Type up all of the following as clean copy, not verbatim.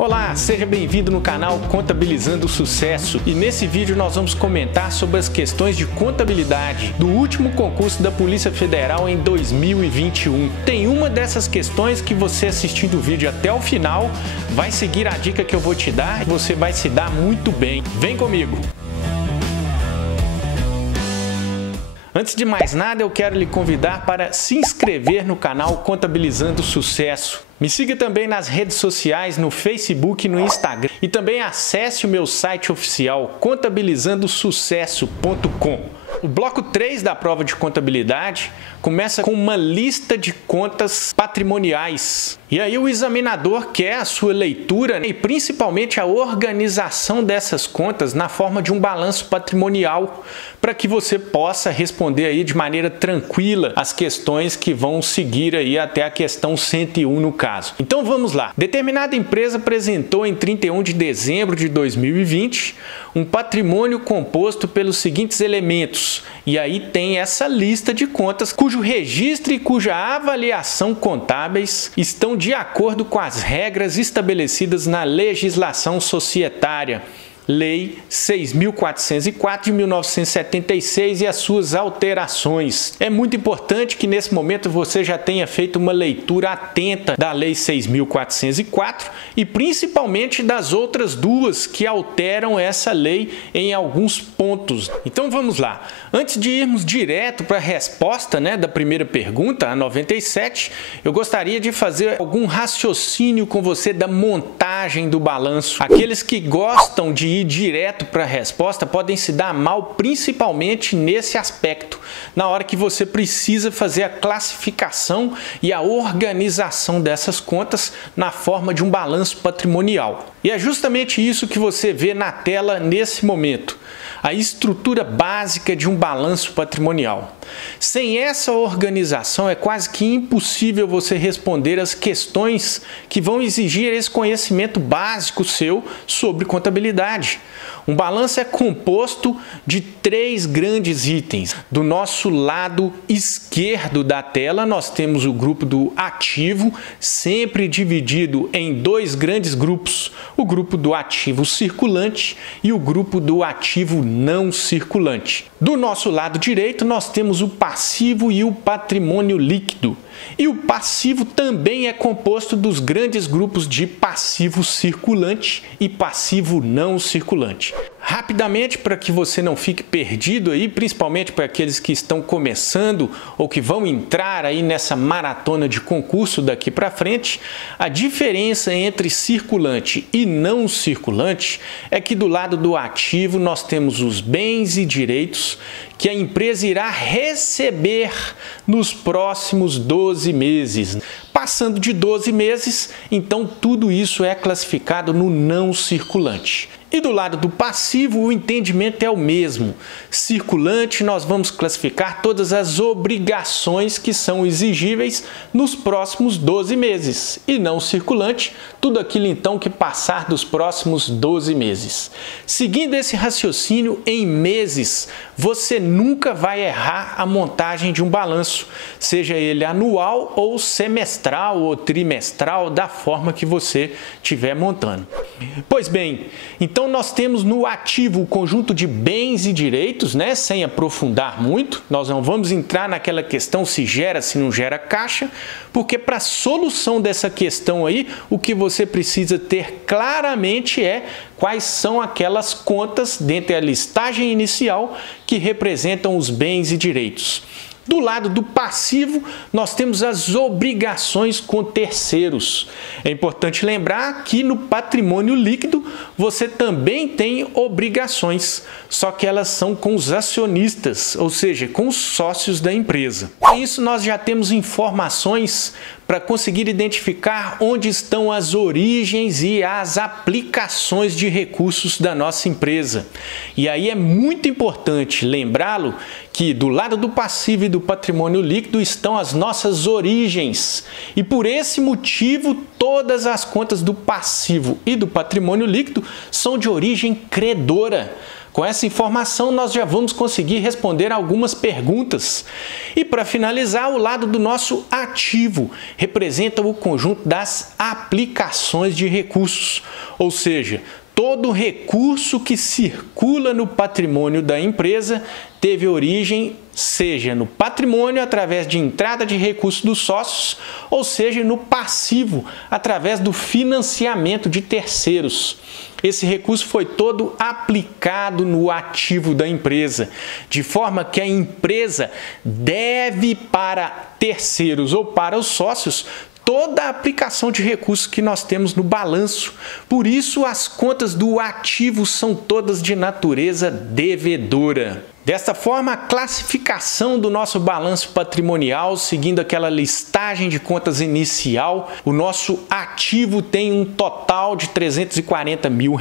Olá, seja bem-vindo no canal Contabilizando o Sucesso e nesse vídeo nós vamos comentar sobre as questões de contabilidade do último concurso da Polícia Federal em 2021. Tem uma dessas questões que você assistindo o vídeo até o final vai seguir a dica que eu vou te dar e você vai se dar muito bem. Vem comigo! Antes de mais nada, eu quero lhe convidar para se inscrever no canal Contabilizando Sucesso. Me siga também nas redes sociais, no Facebook e no Instagram. E também acesse o meu site oficial, contabilizandosucesso.com. O bloco 3 da prova de contabilidade começa com uma lista de contas patrimoniais. E aí o examinador quer a sua leitura e principalmente a organização dessas contas na forma de um balanço patrimonial, para que você possa responder aí de maneira tranquila as questões que vão seguir aí até a questão 101 no caso. Então vamos lá. Determinada empresa apresentou em 31 de dezembro de 2020 um patrimônio composto pelos seguintes elementos. E aí tem essa lista de contas cujo registro e cuja avaliação contábeis estão de acordo com as regras estabelecidas na legislação societária. Lei 6.404 de 1976 e as suas alterações. É muito importante que nesse momento você já tenha feito uma leitura atenta da Lei 6.404 e principalmente das outras duas que alteram essa lei em alguns pontos. Então vamos lá. Antes de irmos direto para a resposta, da primeira pergunta, a 97, eu gostaria de fazer algum raciocínio com você da montagem do balanço. Aqueles que gostam de ir direto para a resposta podem se dar mal principalmente nesse aspecto, na hora que você precisa fazer a classificação e a organização dessas contas na forma de um balanço patrimonial. E é justamente isso que você vê na tela nesse momento. A estrutura básica de um balanço patrimonial. Sem essa organização é quase que impossível você responder as questões que vão exigir esse conhecimento básico seu sobre contabilidade. Um balanço é composto de 3 grandes itens. Do nosso lado esquerdo da tela, nós temos o grupo do ativo, sempre dividido em 2 grandes grupos. O grupo do ativo circulante e o grupo do ativo não circulante. Do nosso lado direito, nós temos o passivo e o patrimônio líquido. E o passivo também é composto dos grandes grupos de passivo circulante e passivo não circulante. Rapidamente, para que você não fique perdido aí, principalmente para aqueles que estão começando ou que vão entrar aí nessa maratona de concurso daqui para frente, a diferença entre circulante e não circulante é que do lado do ativo nós temos os bens e direitos que a empresa irá receber nos próximos 12 meses. Passando de 12 meses, então tudo isso é classificado no não circulante. E do lado do passivo, o entendimento é o mesmo. Circulante, nós vamos classificar todas as obrigações que são exigíveis nos próximos 12 meses. E não circulante, tudo aquilo então que passar dos próximos 12 meses. Seguindo esse raciocínio em meses, você nunca vai errar a montagem de um balanço, seja ele anual ou semestral ou trimestral, da forma que você estiver montando. Pois bem, então nós temos no ativo o conjunto de bens e direitos, sem aprofundar muito. Nós não vamos entrar naquela questão se gera, se não gera caixa, porque para a solução dessa questão aí, o que você precisa ter claramente é quais são aquelas contas dentro da listagem inicial que representam os bens e direitos. Do lado do passivo, nós temos as obrigações com terceiros. É importante lembrar que no patrimônio líquido você também tem obrigações, só que elas são com os acionistas, ou seja, com os sócios da empresa. Com isso, nós já temos informações para conseguir identificar onde estão as origens e as aplicações de recursos da nossa empresa. E aí é muito importante lembrá-lo que do lado do passivo e do patrimônio líquido estão as nossas origens. E por esse motivo, todas as contas do passivo e do patrimônio líquido são de origem credora. Com essa informação, nós já vamos conseguir responder algumas perguntas. E para finalizar, o lado do nosso ativo representa o conjunto das aplicações de recursos, ou seja, todo recurso que circula no patrimônio da empresa teve origem, seja no patrimônio através de entrada de recursos dos sócios, ou seja no passivo através do financiamento de terceiros. Esse recurso foi todo aplicado no ativo da empresa, de forma que a empresa deve para terceiros ou para os sócios toda a aplicação de recursos que nós temos no balanço. Por isso, as contas do ativo são todas de natureza devedora. Desta forma, a classificação do nosso balanço patrimonial, seguindo aquela listagem de contas inicial, o nosso ativo tem um total de R$340 mil,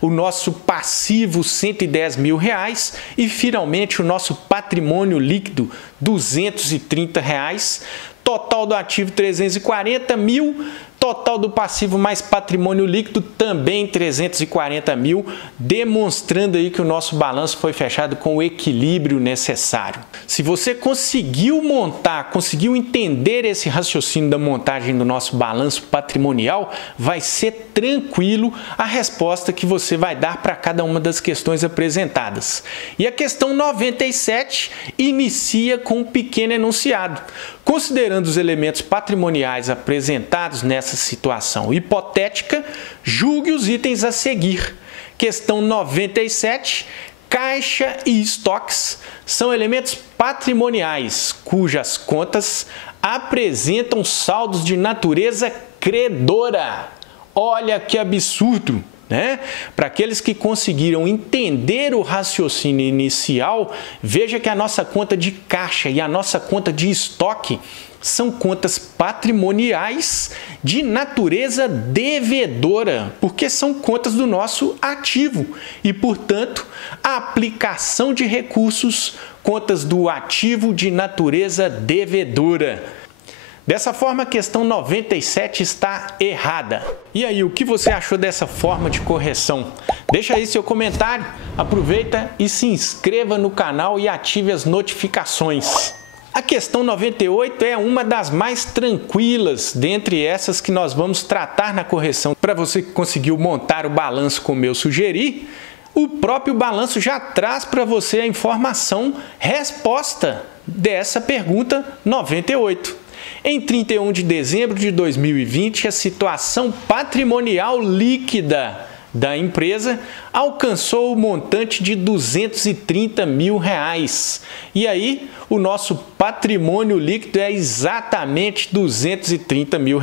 o nosso passivo R$110 mil e, finalmente, o nosso patrimônio líquido R$230. Total do ativo 340 mil, total do passivo mais patrimônio líquido também 340 mil, demonstrando aí que o nosso balanço foi fechado com o equilíbrio necessário. Se você conseguiu conseguiu entender esse raciocínio da montagem do nosso balanço patrimonial, vai ser tranquilo a resposta que você vai dar para cada uma das questões apresentadas. E a questão 97 inicia com um pequeno enunciado. Considerando os elementos patrimoniais apresentados nessa situação hipotética, julgue os itens a seguir. Questão 97. Caixa e estoques são elementos patrimoniais cujas contas apresentam saldos de natureza credora. Olha que absurdo! Para aqueles que conseguiram entender o raciocínio inicial, veja que a nossa conta de caixa e a nossa conta de estoque são contas patrimoniais de natureza devedora, porque são contas do nosso ativo e, portanto, a aplicação de recursos, contas do ativo de natureza devedora. Dessa forma, a questão 97 está errada. E aí, o que você achou dessa forma de correção? Deixa aí seu comentário, aproveita e se inscreva no canal e ative as notificações. A questão 98 é uma das mais tranquilas dentre essas que nós vamos tratar na correção. Para você que conseguiu montar o balanço como eu sugeri, o próprio balanço já traz para você a informação resposta dessa pergunta 98. Em 31 de dezembro de 2020, a situação patrimonial líquida da empresa alcançou o montante de R$230 mil. E aí, o nosso patrimônio líquido é exatamente R$230 mil.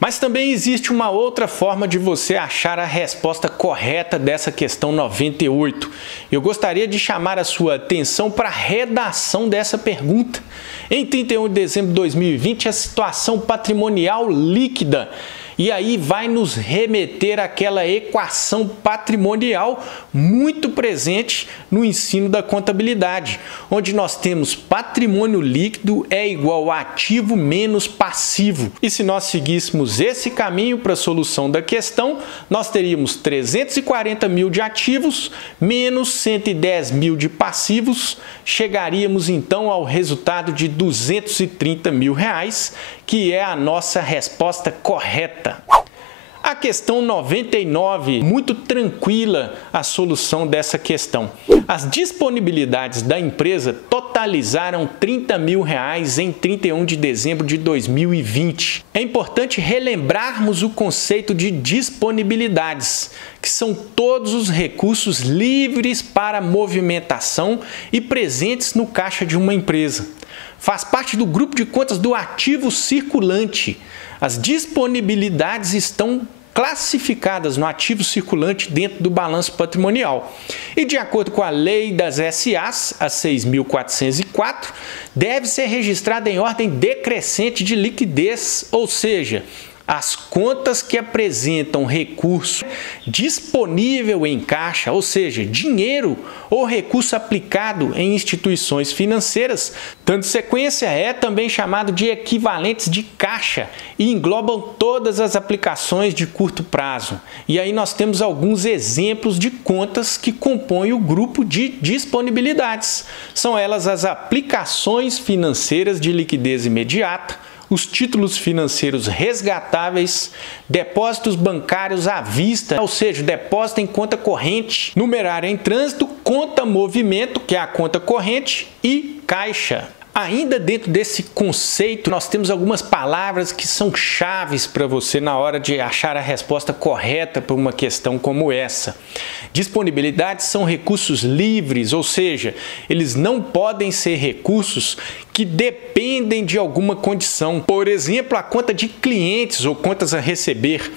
Mas também existe uma outra forma de você achar a resposta correta dessa questão 98. Eu gostaria de chamar a sua atenção para a redação dessa pergunta. Em 31 de dezembro de 2020, a situação patrimonial líquida. E aí vai nos remeter àquela equação patrimonial muito presente no ensino da contabilidade, onde nós temos patrimônio líquido é igual a ativo menos passivo. E se nós seguíssemos esse caminho para a solução da questão, nós teríamos 340 mil de ativos menos 110 mil de passivos, chegaríamos então ao resultado de R$230 mil, que é a nossa resposta correta. A questão 99, muito tranquila a solução dessa questão. As disponibilidades da empresa totalizaram R$30 mil em 31 de dezembro de 2020. É importante relembrarmos o conceito de disponibilidades, que são todos os recursos livres para movimentação e presentes no caixa de uma empresa. Faz parte do grupo de contas do ativo circulante. As disponibilidades estão classificadas no ativo circulante dentro do balanço patrimonial. E de acordo com a lei das SAs, a 6.404, deve ser registrada em ordem decrescente de liquidez, ou seja, as contas que apresentam recurso disponível em caixa, ou seja, dinheiro ou recurso aplicado em instituições financeiras, dando sequência, é também chamado de equivalentes de caixa e englobam todas as aplicações de curto prazo. E aí nós temos alguns exemplos de contas que compõem o grupo de disponibilidades. São elas as aplicações financeiras de liquidez imediata, os títulos financeiros resgatáveis, depósitos bancários à vista, ou seja, depósito em conta corrente, numerário em trânsito, conta movimento, que é a conta corrente, e caixa. Ainda dentro desse conceito, nós temos algumas palavras que são chaves para você na hora de achar a resposta correta para uma questão como essa. Disponibilidades são recursos livres, ou seja, eles não podem ser recursos que dependem de alguma condição. Por exemplo, a conta de clientes ou contas a receber.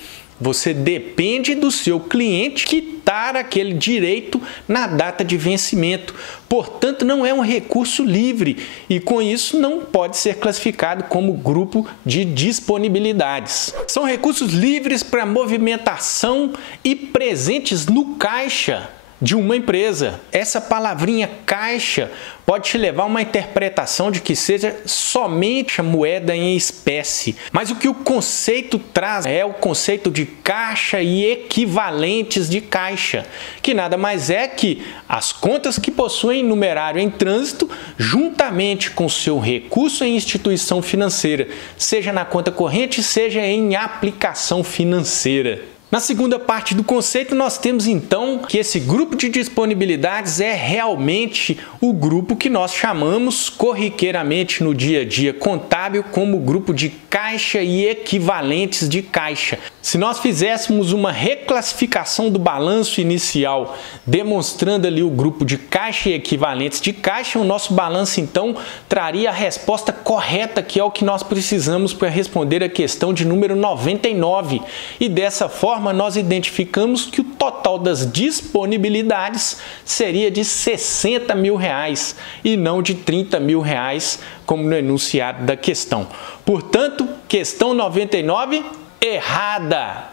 Você depende do seu cliente quitar aquele direito na data de vencimento. Portanto, não é um recurso livre e, com isso, não pode ser classificado como grupo de disponibilidades. São recursos livres para movimentação e presentes no caixa de uma empresa. Essa palavrinha caixa pode te levar a uma interpretação de que seja somente a moeda em espécie. Mas o que o conceito traz é o conceito de caixa e equivalentes de caixa, que nada mais é que as contas que possuem numerário em trânsito, juntamente com seu recurso em instituição financeira, seja na conta corrente, seja em aplicação financeira. Na segunda parte do conceito, nós temos então que esse grupo de disponibilidades é realmente o grupo que nós chamamos corriqueiramente no dia a dia contábil como grupo de caixa e equivalentes de caixa. Se nós fizéssemos uma reclassificação do balanço inicial, demonstrando ali o grupo de caixa e equivalentes de caixa, o nosso balanço então traria a resposta correta, que é o que nós precisamos para responder a questão de número 99. E dessa forma, nós identificamos que o total das disponibilidades seria de R$60 mil e não de R$30 mil, como no enunciado da questão. Portanto, questão 99, errada!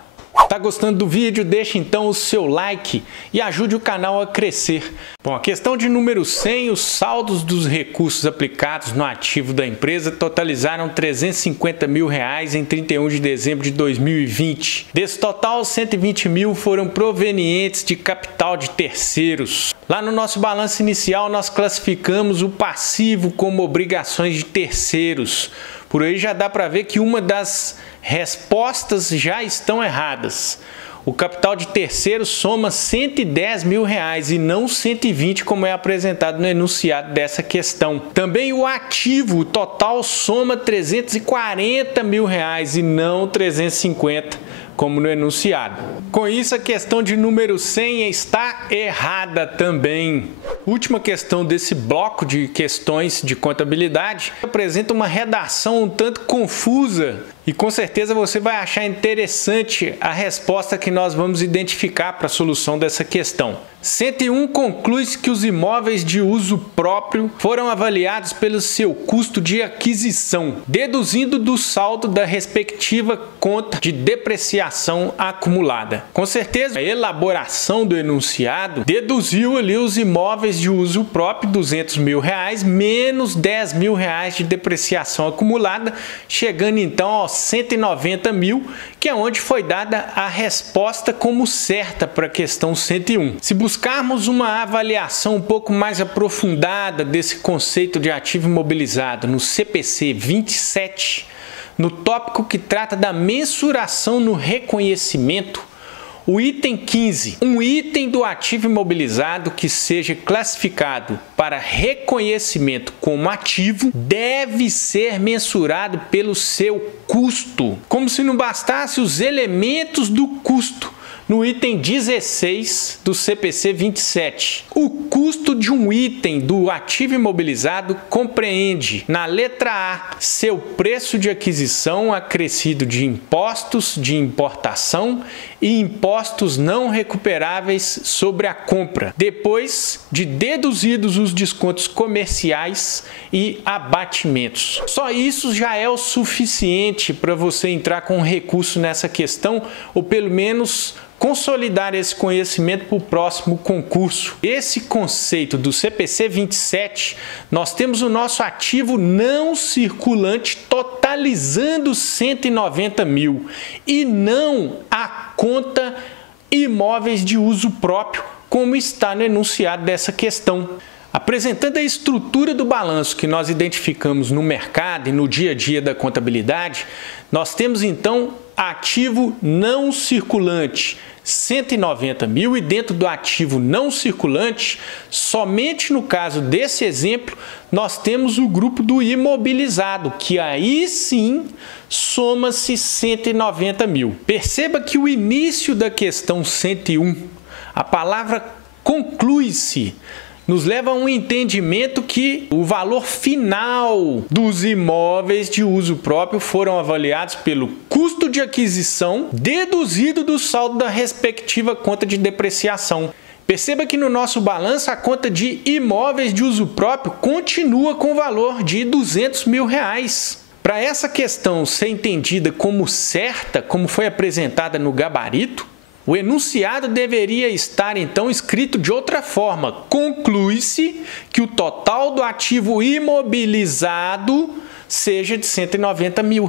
Tá gostando do vídeo? Deixe então o seu like e ajude o canal a crescer. Bom, a questão de número 100, os saldos dos recursos aplicados no ativo da empresa totalizaram R$350 mil em 31 de dezembro de 2020. Desse total, 120 mil foram provenientes de capital de terceiros. Lá no nosso balanço inicial, nós classificamos o passivo como obrigações de terceiros. Por aí já dá para ver que uma das respostas já estão erradas. O capital de terceiros soma R$110 mil e não 120, como é apresentado no enunciado dessa questão. Também o ativo, o total, soma R$340 mil e não 350, como no enunciado. Com isso, a questão de número 100 está errada também. Última questão desse bloco de questões de contabilidade apresenta uma redação um tanto confusa e com certeza você vai achar interessante a resposta que nós vamos identificar para a solução dessa questão. 101 conclui que os imóveis de uso próprio foram avaliados pelo seu custo de aquisição, deduzindo do saldo da respectiva conta de depreciação acumulada. Com certeza, a elaboração do enunciado deduziu ali os imóveis de uso próprio, R$200 mil, menos R$10 mil de depreciação acumulada, chegando então aos 190 mil, que é onde foi dada a resposta como certa para a questão 101. Se buscarmos uma avaliação um pouco mais aprofundada desse conceito de ativo imobilizado no CPC 27, no tópico que trata da mensuração no reconhecimento, o item 15, um item do ativo imobilizado que seja classificado para reconhecimento como ativo deve ser mensurado pelo seu custo. Como se não bastasse os elementos do custo, no item 16 do CPC 27. O custo de um item do ativo imobilizado compreende, na letra A, seu preço de aquisição acrescido de impostos de importação e impostos não recuperáveis sobre a compra, depois de deduzidos os descontos comerciais e abatimentos. Só isso já é o suficiente para você entrar com recurso nessa questão, ou pelo menos consolidar esse conhecimento para o próximo concurso. Esse conceito do CPC 27, nós temos o nosso ativo não circulante totalizando 190 mil e não a conta imóveis de uso próprio, como está no enunciado dessa questão. Apresentando a estrutura do balanço que nós identificamos no mercado e no dia a dia da contabilidade, nós temos então ativo não circulante 190 mil e dentro do ativo não circulante, somente no caso desse exemplo, nós temos o grupo do imobilizado, que aí sim soma-se 190 mil. Perceba que o início da questão 101, a palavra conclui-se, nos leva a um entendimento que o valor final dos imóveis de uso próprio foram avaliados pelo custo de aquisição deduzido do saldo da respectiva conta de depreciação. Perceba que no nosso balanço a conta de imóveis de uso próprio continua com o valor de R$200 mil. Para essa questão ser entendida como certa, como foi apresentada no gabarito, o enunciado deveria estar, então, escrito de outra forma. Conclui-se que o total do ativo imobilizado seja de R$190 mil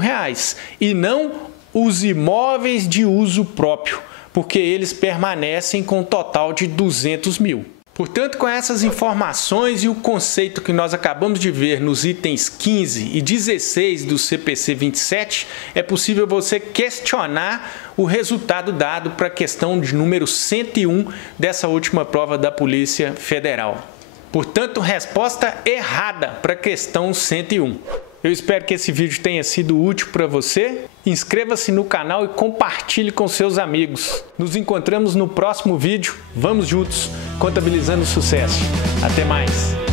e não os imóveis de uso próprio, porque eles permanecem com um total de 200 mil. Portanto, com essas informações e o conceito que nós acabamos de ver nos itens 15 e 16 do CPC 27, é possível você questionar o resultado dado para a questão de número 101 dessa última prova da Polícia Federal. Portanto, resposta errada para a questão 101. Eu espero que esse vídeo tenha sido útil para você. Inscreva-se no canal e compartilhe com seus amigos. Nos encontramos no próximo vídeo. Vamos juntos, contabilizando sucesso. Até mais!